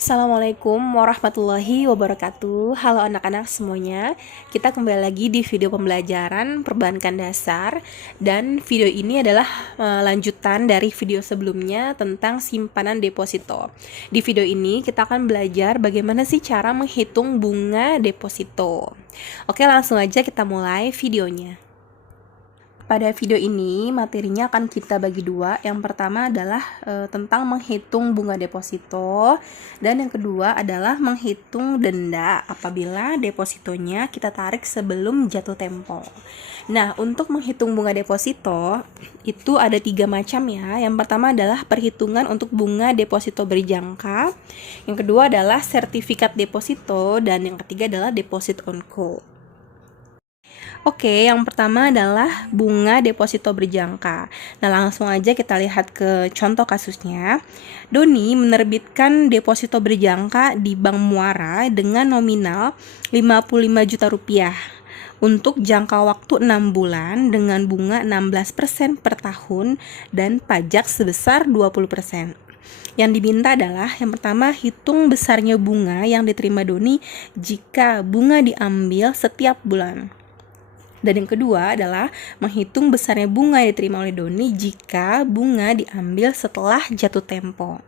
Assalamualaikum warahmatullahi wabarakatuh. Halo anak-anak semuanya. Kita kembali lagi di video pembelajaran perbankan dasar. Dan video ini adalah lanjutan dari video sebelumnya tentang simpanan deposito. Di video ini kita akan belajar bagaimana sih cara menghitung bunga deposito. Oke, langsung aja kita mulai videonya. Pada video ini materinya akan kita bagi dua. Yang pertama adalah tentang menghitung bunga deposito, dan yang kedua adalah menghitung denda apabila depositonya kita tarik sebelum jatuh tempo. Nah, untuk menghitung bunga deposito itu ada 3 macam ya. Yang pertama adalah perhitungan untuk bunga deposito berjangka, yang kedua adalah sertifikat deposito, dan yang ketiga adalah deposit on call. Oke, yang pertama adalah bunga deposito berjangka. Nah, langsung aja kita lihat ke contoh kasusnya. Doni menerbitkan deposito berjangka di Bank Muara dengan nominal 55 juta rupiah untuk jangka waktu 6 bulan dengan bunga 16% per tahun dan pajak sebesar 20%. Yang diminta adalah yang pertama, hitung besarnya bunga yang diterima Doni jika bunga diambil setiap bulan. Dan yang kedua adalah menghitung besarnya bunga yang diterima oleh Doni jika bunga diambil setelah jatuh tempo.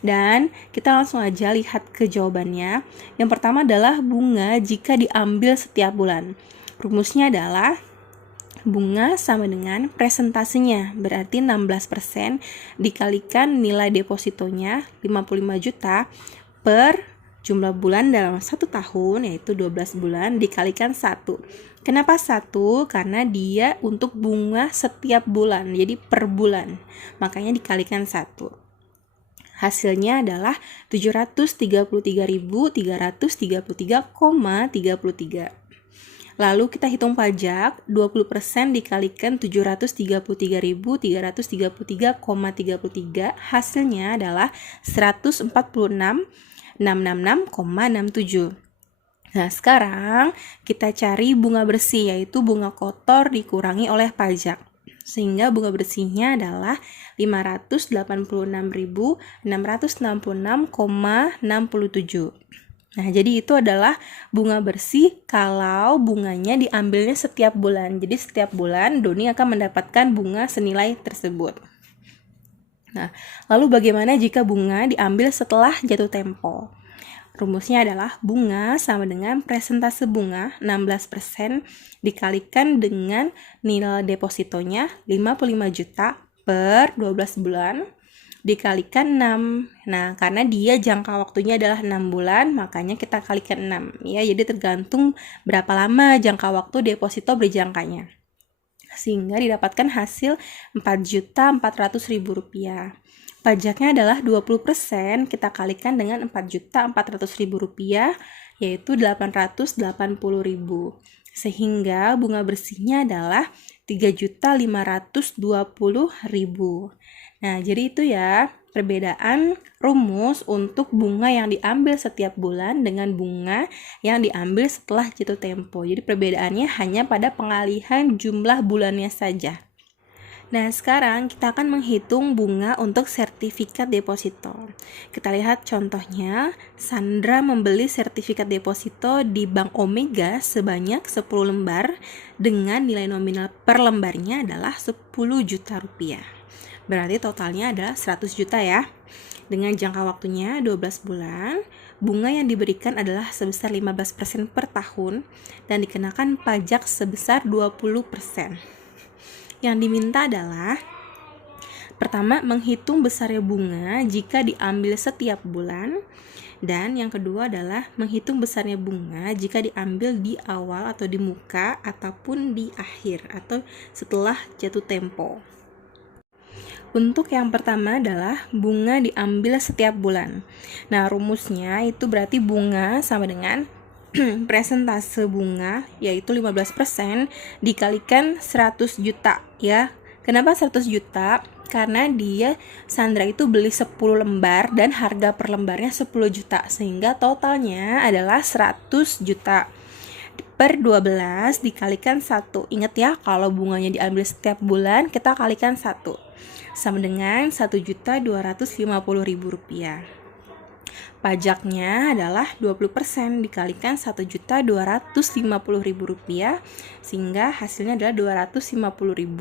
Dan kita langsung aja lihat ke jawabannya. Yang pertama adalah bunga jika diambil setiap bulan. Rumusnya adalah bunga sama dengan presentasinya, berarti 16% dikalikan nilai depositonya 55 juta per jumlah bulan dalam 1 tahun, yaitu 12 bulan, dikalikan 1. Kenapa 1? Karena dia untuk bunga setiap bulan, jadi per bulan. Makanya dikalikan 1. Hasilnya adalah 733.333,33. Lalu kita hitung pajak, 20% dikalikan 733.333,33, hasilnya adalah 146.666,67. Nah, sekarang kita cari bunga bersih, yaitu bunga kotor dikurangi oleh pajak. Sehingga bunga bersihnya adalah 586.666,67. Nah, jadi itu adalah bunga bersih kalau bunganya diambilnya setiap bulan. Jadi setiap bulan Doni akan mendapatkan bunga senilai tersebut. Nah, lalu bagaimana jika bunga diambil setelah jatuh tempo? Rumusnya adalah bunga sama dengan presentase bunga 16% dikalikan dengan nilai depositonya 55 juta per 12 bulan dikalikan 6. Nah, karena dia jangka waktunya adalah 6 bulan, makanya kita kalikan 6 ya. Jadi tergantung berapa lama jangka waktu deposito berjangkanya. Sehingga didapatkan hasil Rp4.400.000. Pajaknya adalah 20%, kita kalikan dengan Rp4.400.000, yaitu Rp880.000. Sehingga bunga bersihnya adalah Rp3.520.000. Nah, jadi itu ya perbedaan rumus untuk bunga yang diambil setiap bulan dengan bunga yang diambil setelah jatuh tempo. Jadi perbedaannya hanya pada pengalihan jumlah bulannya saja. Nah, sekarang kita akan menghitung bunga untuk sertifikat deposito. Kita lihat contohnya, Sandra membeli sertifikat deposito di Bank Omega sebanyak 10 lembar dengan nilai nominal per lembarnya adalah 10 juta rupiah. Berarti totalnya adalah 100 juta ya. Dengan jangka waktunya 12 bulan, bunga yang diberikan adalah sebesar 15% per tahun dan dikenakan pajak sebesar 20%. Yang diminta adalah pertama, menghitung besarnya bunga jika diambil setiap bulan, dan yang kedua adalah menghitung besarnya bunga jika diambil di awal atau di muka ataupun di akhir atau setelah jatuh tempo. Untuk yang pertama adalah bunga diambil setiap bulan. Nah, rumusnya itu berarti bunga sama dengan presentase bunga, yaitu 15% dikalikan 100 juta ya. Kenapa 100 juta? Karena Sandra itu beli 10 lembar dan harga per lembarnya 10 juta, sehingga totalnya adalah 100 juta per 12 dikalikan 1. Ingat ya, kalau bunganya diambil setiap bulan kita kalikan 1, sama dengan Rp1.250.000. Pajaknya adalah 20% dikalikan Rp1.250.000 sehingga hasilnya adalah Rp250.000.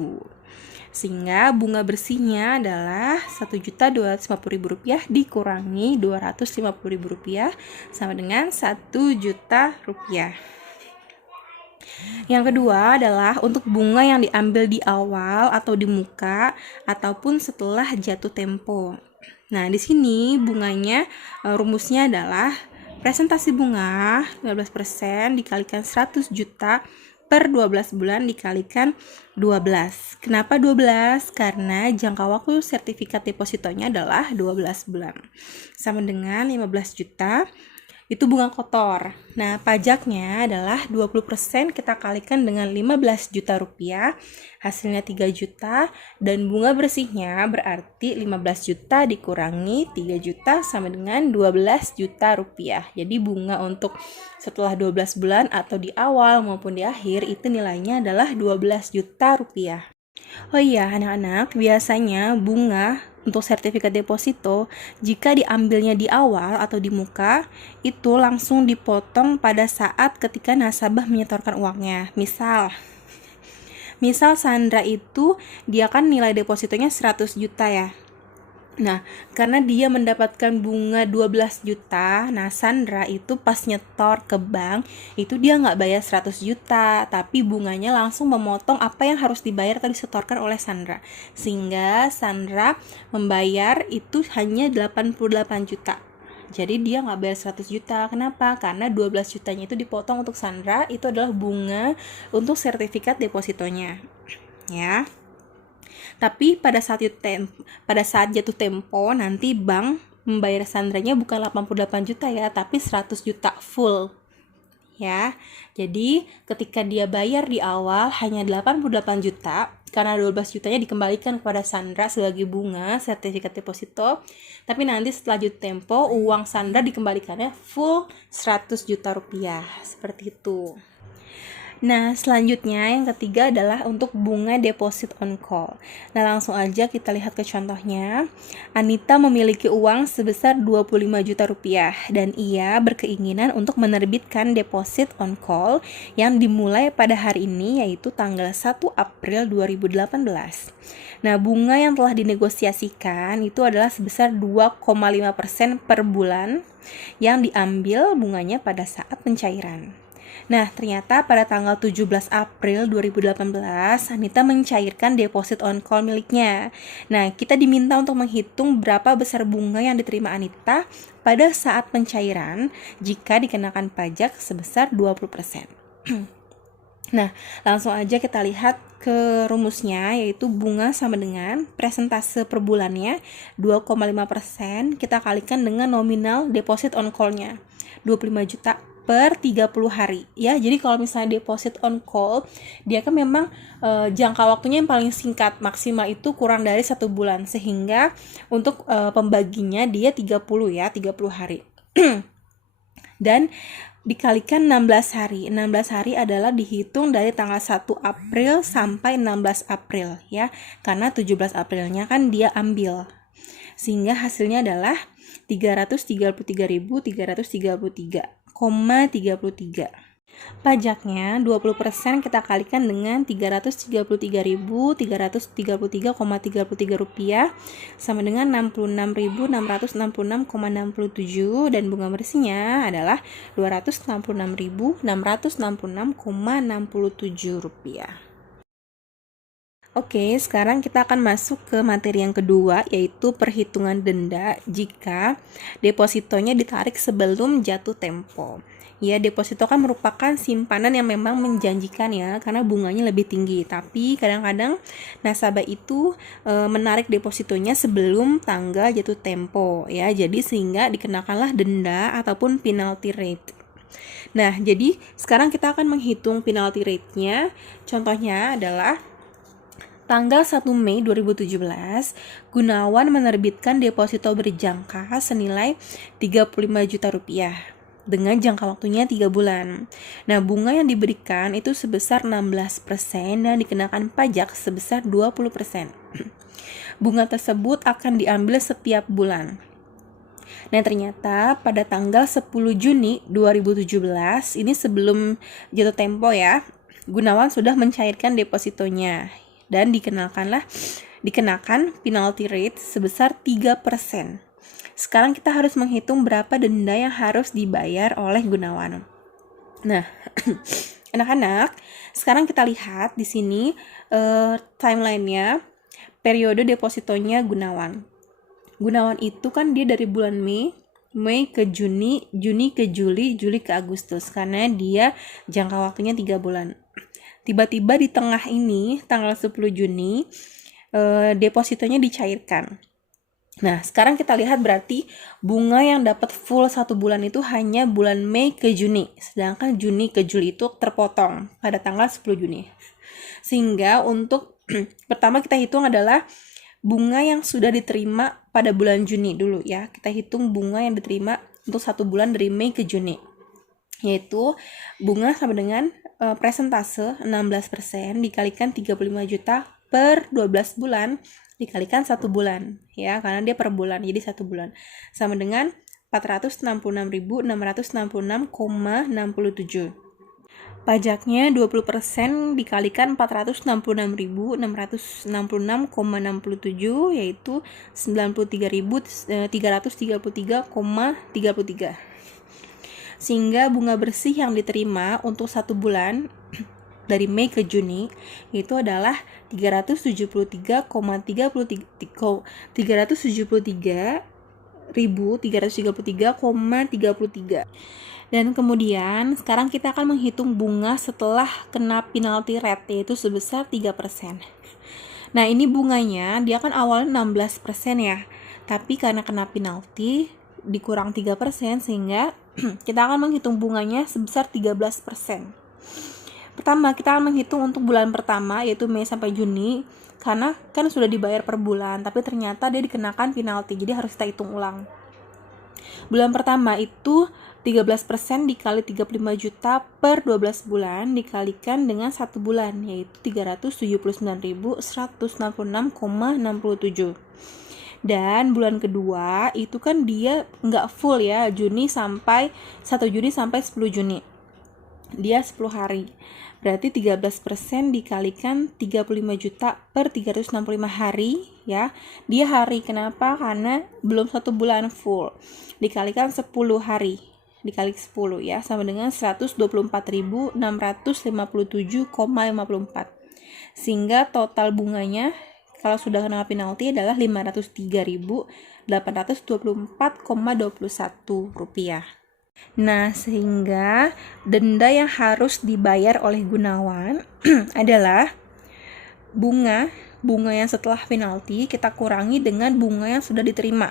Sehingga bunga bersihnya adalah Rp1.250.000 dikurangi Rp250.000 sama dengan Rp1.000.000. Yang kedua adalah untuk bunga yang diambil di awal atau di muka ataupun setelah jatuh tempo. Nah, di sini bunganya rumusnya adalah presentasi bunga 15% dikalikan 100 juta per 12 bulan dikalikan 12. Kenapa 12? Karena jangka waktu sertifikat depositonya adalah 12 bulan. Sama dengan 15 juta itu bunga kotor. Nah, pajaknya adalah 20% kita kalikan dengan 15 juta rupiah, hasilnya 3 juta, dan bunga bersihnya berarti 15 juta dikurangi 3 juta sama dengan 12 juta rupiah. Jadi bunga untuk setelah 12 bulan atau di awal maupun di akhir itu nilainya adalah 12 juta rupiah. Oh iya, anak-anak, biasanya bunga untuk sertifikat deposito, jika diambilnya di awal atau di muka, itu langsung dipotong pada saat ketika nasabah menyetorkan uangnya. Misal Sandra itu, dia kan nilai depositonya 100 juta ya. Nah, karena dia mendapatkan bunga 12 juta, nah Sandra itu pas nyetor ke bank, itu dia nggak bayar 100 juta, tapi bunganya langsung memotong apa yang harus dibayar atau disetorkan oleh Sandra. Sehingga Sandra membayar itu hanya 88 juta. Jadi dia nggak bayar 100 juta. Kenapa? Karena 12 jutanya itu dipotong untuk Sandra, itu adalah bunga untuk sertifikat depositonya. Ya. Tapi pada saat jatuh tempo nanti bank membayar Sandranya bukan 88 juta ya, tapi 100 juta full. Ya. Jadi ketika dia bayar di awal hanya 88 juta, karena 12 jutanya dikembalikan kepada Sandra sebagai bunga sertifikat deposito, tapi nanti setelah jatuh tempo uang Sandra dikembalikannya full 100 juta rupiah. Seperti itu. Nah, selanjutnya yang ketiga adalah untuk bunga deposit on call. Nah, langsung aja kita lihat ke contohnya. Anita memiliki uang sebesar 25 juta rupiah dan ia berkeinginan untuk menerbitkan deposit on call yang dimulai pada hari ini yaitu tanggal 1 April 2018. Nah, bunga yang telah dinegosiasikan itu adalah sebesar 2,5% per bulan yang diambil bunganya pada saat pencairan. Nah, ternyata pada tanggal 17 April 2018, Anita mencairkan deposit on call miliknya. Nah, kita diminta untuk menghitung berapa besar bunga yang diterima Anita pada saat pencairan jika dikenakan pajak sebesar 20%. Nah, langsung aja kita lihat ke rumusnya, yaitu bunga sama dengan presentase per bulannya 2,5% kita kalikan dengan nominal deposit on call-nya 25 juta per 30 hari ya. Jadi kalau misalnya deposit on call, dia kan memang jangka waktunya yang paling singkat, maksimal itu kurang dari 1 bulan, sehingga untuk pembaginya dia 30 hari. Dan dikalikan 16 hari. 16 hari adalah dihitung dari tanggal 1 April sampai 16 April ya. Karena 17 Aprilnya kan dia ambil. Sehingga hasilnya adalah 333.333,33. Pajaknya 20% kita kalikan dengan 333.333,33 rupiah sama dengan 66.666,67 dan bunga bersihnya adalah 266.666,67 rupiah. Oke, sekarang kita akan masuk ke materi yang kedua, yaitu perhitungan denda jika depositonya ditarik sebelum jatuh tempo. Ya, deposito kan merupakan simpanan yang memang menjanjikan ya, karena bunganya lebih tinggi. Tapi kadang-kadang nasabah itu menarik depositonya sebelum tanggal jatuh tempo ya. Jadi sehingga dikenakanlah denda ataupun penalty rate. Nah, jadi sekarang kita akan menghitung penalty rate-nya. Contohnya adalah tanggal 1 Mei 2017, Gunawan menerbitkan deposito berjangka senilai 35 juta rupiah dengan jangka waktunya 3 bulan. Nah, bunga yang diberikan itu sebesar 16% dan dikenakan pajak sebesar 20%. Bunga tersebut akan diambil setiap bulan. Nah, ternyata pada tanggal 10 Juni 2017, ini sebelum jatuh tempo ya, Gunawan sudah mencairkan depositonya dan dikenakan penalty rate sebesar 3%. Sekarang kita harus menghitung berapa denda yang harus dibayar oleh Gunawan. Nah, anak-anak, sekarang kita lihat di sini timelinenya, periode depositonya Gunawan. Gunawan itu kan dia dari bulan Mei ke Juni, Juni ke Juli, Juli ke Agustus, karena dia jangka waktunya 3 bulan. Tiba-tiba di tengah ini, tanggal 10 Juni, depositonya dicairkan. Nah, sekarang kita lihat berarti bunga yang dapat full 1 bulan itu hanya bulan Mei ke Juni, sedangkan Juni ke Juli itu terpotong pada tanggal 10 Juni. Sehingga untuk pertama kita hitung adalah bunga yang sudah diterima pada bulan Juni dulu ya. Kita hitung bunga yang diterima untuk 1 bulan dari Mei ke Juni. Yaitu bunga sama dengan presentase 16% dikalikan 35 juta per 12 bulan dikalikan 1 bulan ya, karena dia per bulan jadi 1 bulan sama dengan 466.666,67. Pajaknya 20% dikalikan 466.666,67 yaitu 93.333,33. Sehingga bunga bersih yang diterima untuk 1 bulan dari Mei ke Juni itu adalah 333,33. Dan kemudian sekarang kita akan menghitung bunga setelah kena penalty rate, yaitu sebesar 3%. Nah, ini bunganya dia kan awalnya 16% ya, tapi karena kena penalty dikurang 3% sehingga kita akan menghitung bunganya sebesar 13%. Pertama, kita akan menghitung untuk bulan pertama yaitu Mei sampai Juni, karena kan sudah dibayar per bulan, tapi ternyata dia dikenakan penalti, jadi harus kita hitung ulang. Bulan pertama itu 13% dikali 35 juta per 12 bulan dikalikan dengan 1 bulan, yaitu 379.196,67. Dan bulan kedua itu kan dia nggak full ya, 1 Juni sampai 10 Juni. Dia 10 hari. Berarti 13% dikalikan 35 juta per 365 hari ya. Dia hari, kenapa? Karena belum 1 bulan full. Dikalikan 10 hari. Dikali 10 ya, sama dengan 124.657,54. Sehingga total bunganya kalau sudah kena penalti adalah 503.824,21 rupiah. Nah, sehingga denda yang harus dibayar oleh Gunawan adalah bunga yang setelah penalti kita kurangi dengan bunga yang sudah diterima.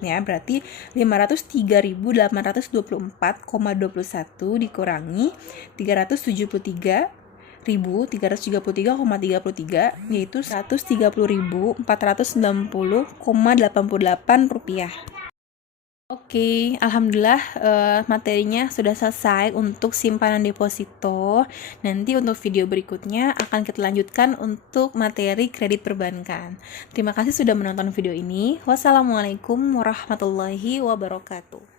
Ya, berarti 503.824,21 dikurangi 373.333,33 yaitu 130.490,88 rupiah. Oke, alhamdulillah materinya sudah selesai untuk simpanan deposito. Nanti untuk video berikutnya akan kita lanjutkan untuk materi kredit perbankan. Terima kasih sudah menonton video ini. Wassalamualaikum warahmatullahi wabarakatuh.